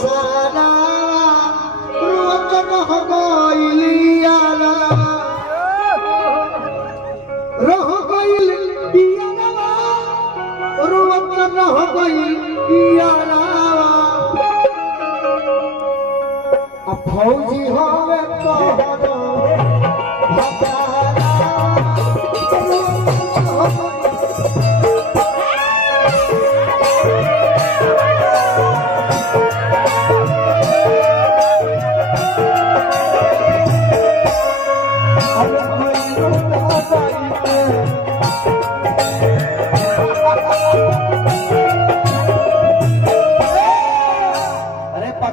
सारा रोक रह गइलियारा रह गइल दियारा रोक रह गइलियारा आ फौजी होवे तोहरो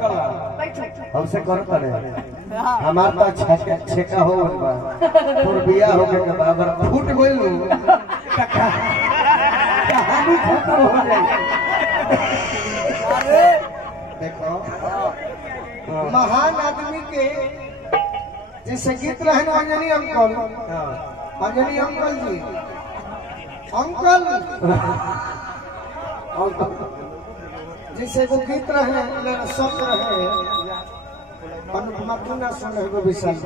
हमसे करता नहीं हमार तो छेका हो तोर बिया हो के अगर फूट गइल कहानी खत्म हो जाए। देखो महान आदमी के जैसे गीत रहन अंजनी अंकल जी अंकल जैसे वो गीत रहे शब्द रहे अनुपमा तू ना सुन रहे विशाल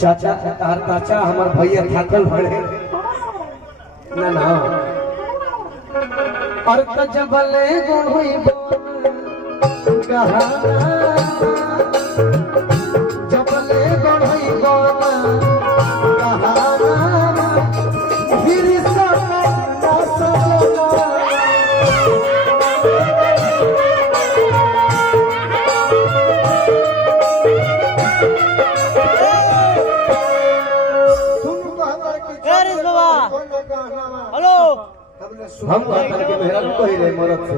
चाचा तार चाचा हमार भैया थाकल भरे ना ना और तजबले गुण हुई कहा जबले गुण हुई कहा हम कहते के मेहरारू कहि रे मरद से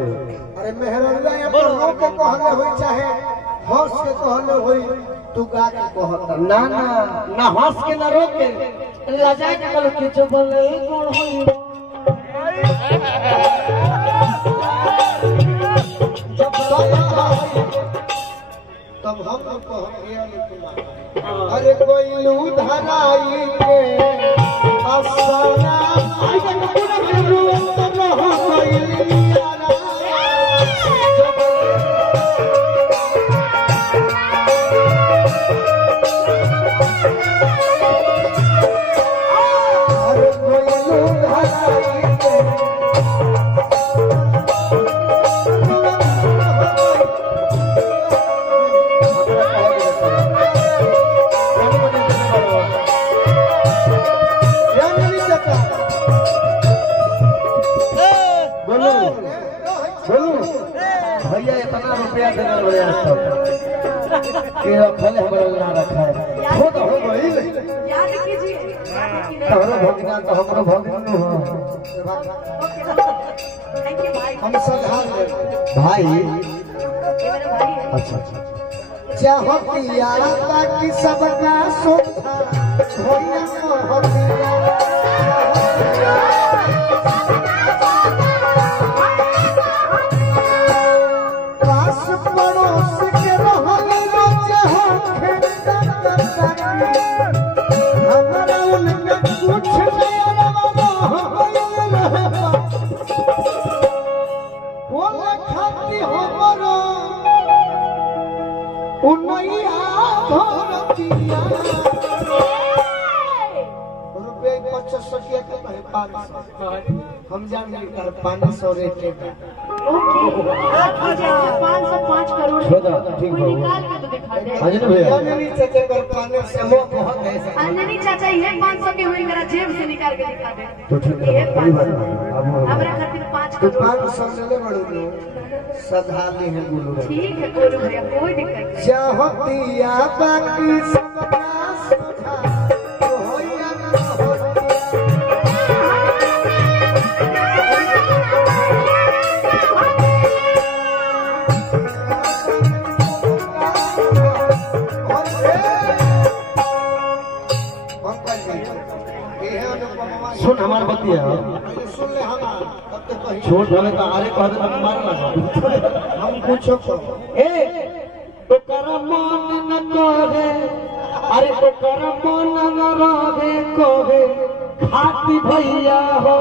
अरे मेहरारू या तो रो के कहले होई चाहे हंस के कहले होई तू गा के कहत ना ना ना हंस के ना रो के लजा के कहले के जो बोले कौन होई तब हम कहब अरे कोई लू धराई के असना भैया इतना रुपया देना बड़े कि रखले हमारे ना रखा है हो तो हो गई याद कीजिए तोरो भगना तो हमरो भगनु हो थैंक यू भाई हम सधा भाई अच्छा चाहो पिया ताकि सबका सोचा होया हो पिया हम जान 500 रेट है ओके 505 करोड़ ठीक है निकाल के तो दिखा दे अंजनी भैया अंजनी चाचा कर 500 वो बहुत है अंजनी चाचा ये 500 के हुई मेरा जेब से निकाल के दिखा दे तो ठीक है हमरा खातिर 5 करोड़ 500 ले ले बड़ू सधा ले है बोलो ठीक है बोलो भैया कोई दिक्कत नहीं चाहतिया बाकी सबका सुधा होया ना सुन हमार बतिया सुन ले हमार अब तो कहीं छोड़ भले तो आरे कह दे मार लगा हम पूछो ए तो करम न करे अरे तो करम न रहे कोहे हाथी भैया हो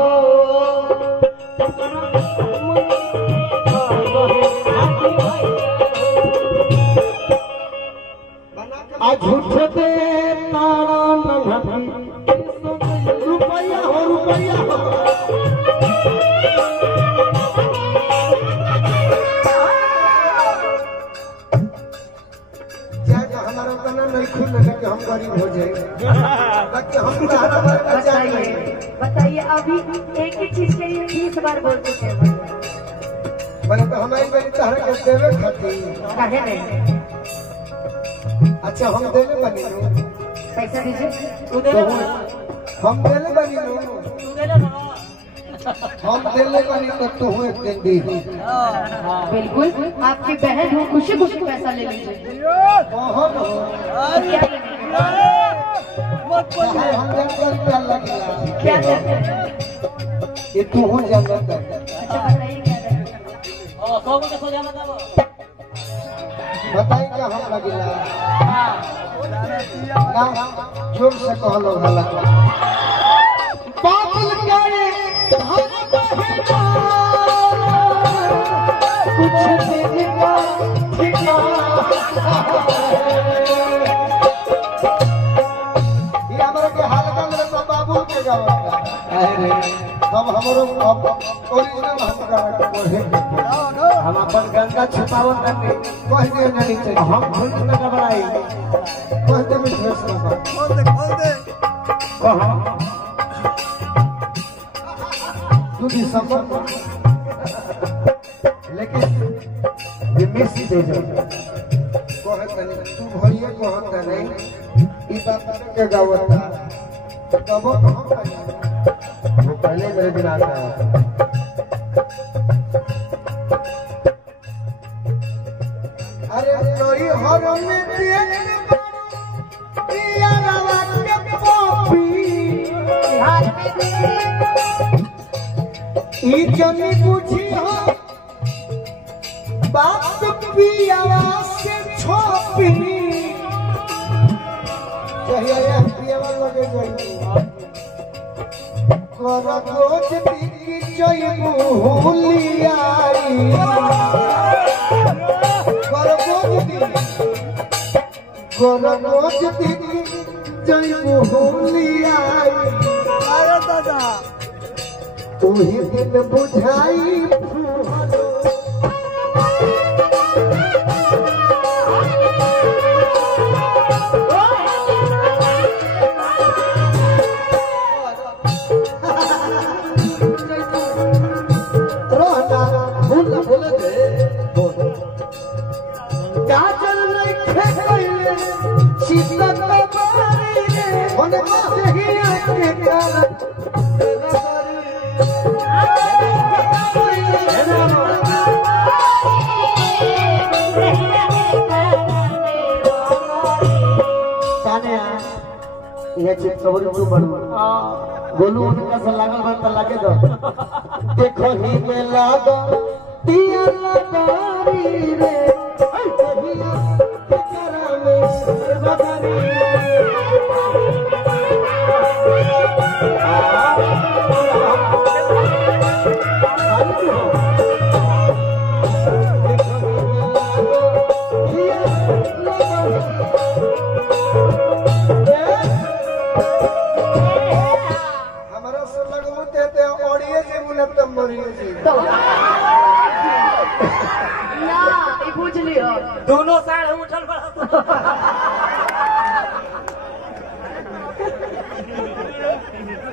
झूठ दे रुपया हो रुपया हो हमारा तना नहीं खुल कि हम गरीब हो जाए बताइए अभी एक ही चीज के लिए 20 बार बोल चुके हैं मैंने तो हमारी बड़ी तरह के देवे खाती काहे नहीं अच्छा हम देले बनी पैसा दीजिए हम देले बनी हम दिल्ली बनी तो तू एक दिन दी बिल्कुल आपकी बहन हो खुशी खुशी पैसा ले लीजिए बहुत क्या ये तू हो जाता अच्छा बताइए बताइए क्या हम लगिला जोर से कहलो भला बादल करे कुछ दिन का ये हमारे के हालका में तो बाबू के गावता अरे हम हमरो ओरिजिनल हम गाना पढ़े हम अपन गंगा छुपावत करने कह दे नहीं चाहिए हम खुद तक बनाई कह दे में ड्रेस लगा खोल दे कह 2 दिसंबर लेकिन ये मिस दे दो कहत नहीं तू भइए कहत नहीं ई बात के गावता तब हम वो पहले मेरे दिन आता है अरे कोई हर में देख पिया रवा के पपी हाथ में ई जमी बुझी हो बात पियावा से छोपी चाहिए पियावा लगे गई कर रोज बिकी जई भूलियाई कर रोज बिकी जई भूलियाई अरे दादा तूही दिन बुझाई गोलू उनका से लागल बन तो लागे दो देखो ही में लागो तिया लगारी रे कहिया के करा में बगारी दोनों साइड उठल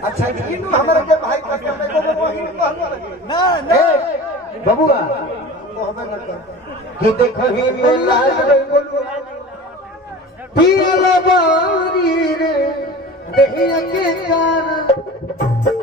अच्छा किनु हमरा के भाई का में को वही कहलो ना ना बबुआ कहबे न कर कि देखो ही मेला पियला बारी रे देखिया के कार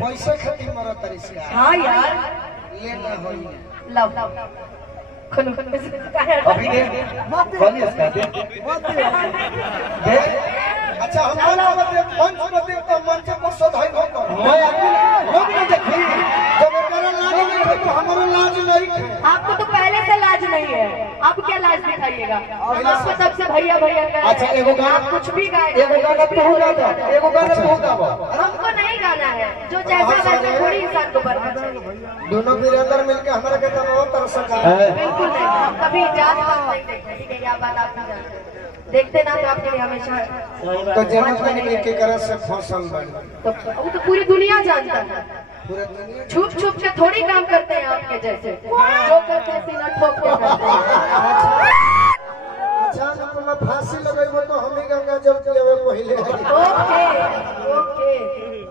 पैसा खातिर मरत तरिसिया हाँ यार ये ना होई लव अभी दे बोलिए इसका दे अच्छा मंच पर मंच पर सदाई हो मैं आपको देखी जब एकरा लाज नहीं है तो हमारा लाज नहीं है। आपको तो पहले से लाज नहीं है, अब क्या लाज दिखाइएगा? आपको सबसे भैया भैया कर। अच्छा एगो गाना आप कुछ भी गाए, एगो गाना तू गा दो, एगो गाना तू गा दो। हमको नहीं गाना है, जो जैसा वैसे थोड़ी इंसान को बनना चाहिए। दोनों बिरादर मिलकर हमारे के तनो तरसक बिल्कुल नहीं, हम कभी जात पात नहीं देखते, ठीक है? क्या बात आप नहीं जानते, देखते ना तो आपके लिए हमेशा तो जन्म में के करन से फौसन बन तो वो तो पूरी दुनिया जानता है। पूरा दुनिया छुप छुप के थोड़ी काम करते हैं आपके जैसे, जो करते हैं सीना ठोक के करते हैं। अच्छा ना तो मैं फांसी लगाइबो तो हम ही गंगा जल पिएबे पहले। ओके ओके,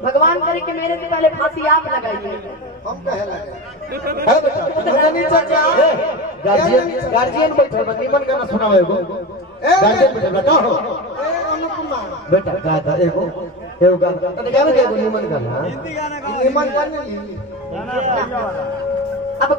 भगवान करे कि मेरे से पहले फांसी आप लगाइए। हम कहे लगे है बेटा नहीं चाचा गार्जियन बैठे बा निमन गाना सुनाओ एगो गार्जियन बैठे बेटा हो ए अनुपमा बेटा गा एगो गाना तने गावे एगो निमन गाना निमन गाने ली अब